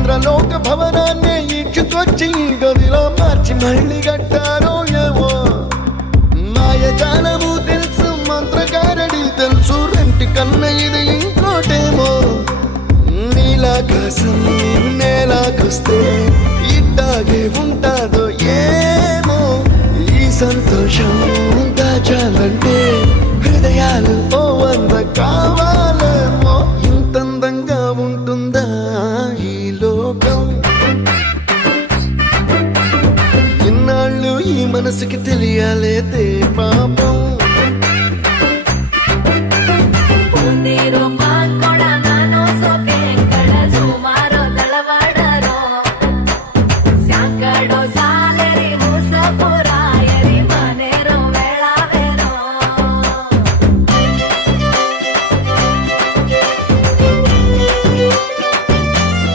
ఇంద్రలోక భవనాన్ని ఈడ్చుకొచ్చి గదిలో మార్చి మళ్ళీ కట్టారో ఏమో మాయజాలము తెలుసు మంత్రగారడి తెలుసు రెంటి కన్న ఇది ఇంకోటేమో నీలాకాశం నేలాకొస్తే ఇట్టాగే ఉంటాదో ఏమో ఈ సంతోషం దాచాలంటే హృదయాలు ఓ వంద కావాలేమో ఇంతందంగా ఉంటుందా ఈ లోకం ఇన్నాళ్ళు ఈ మనసుకి తెలియాలేదే పాపం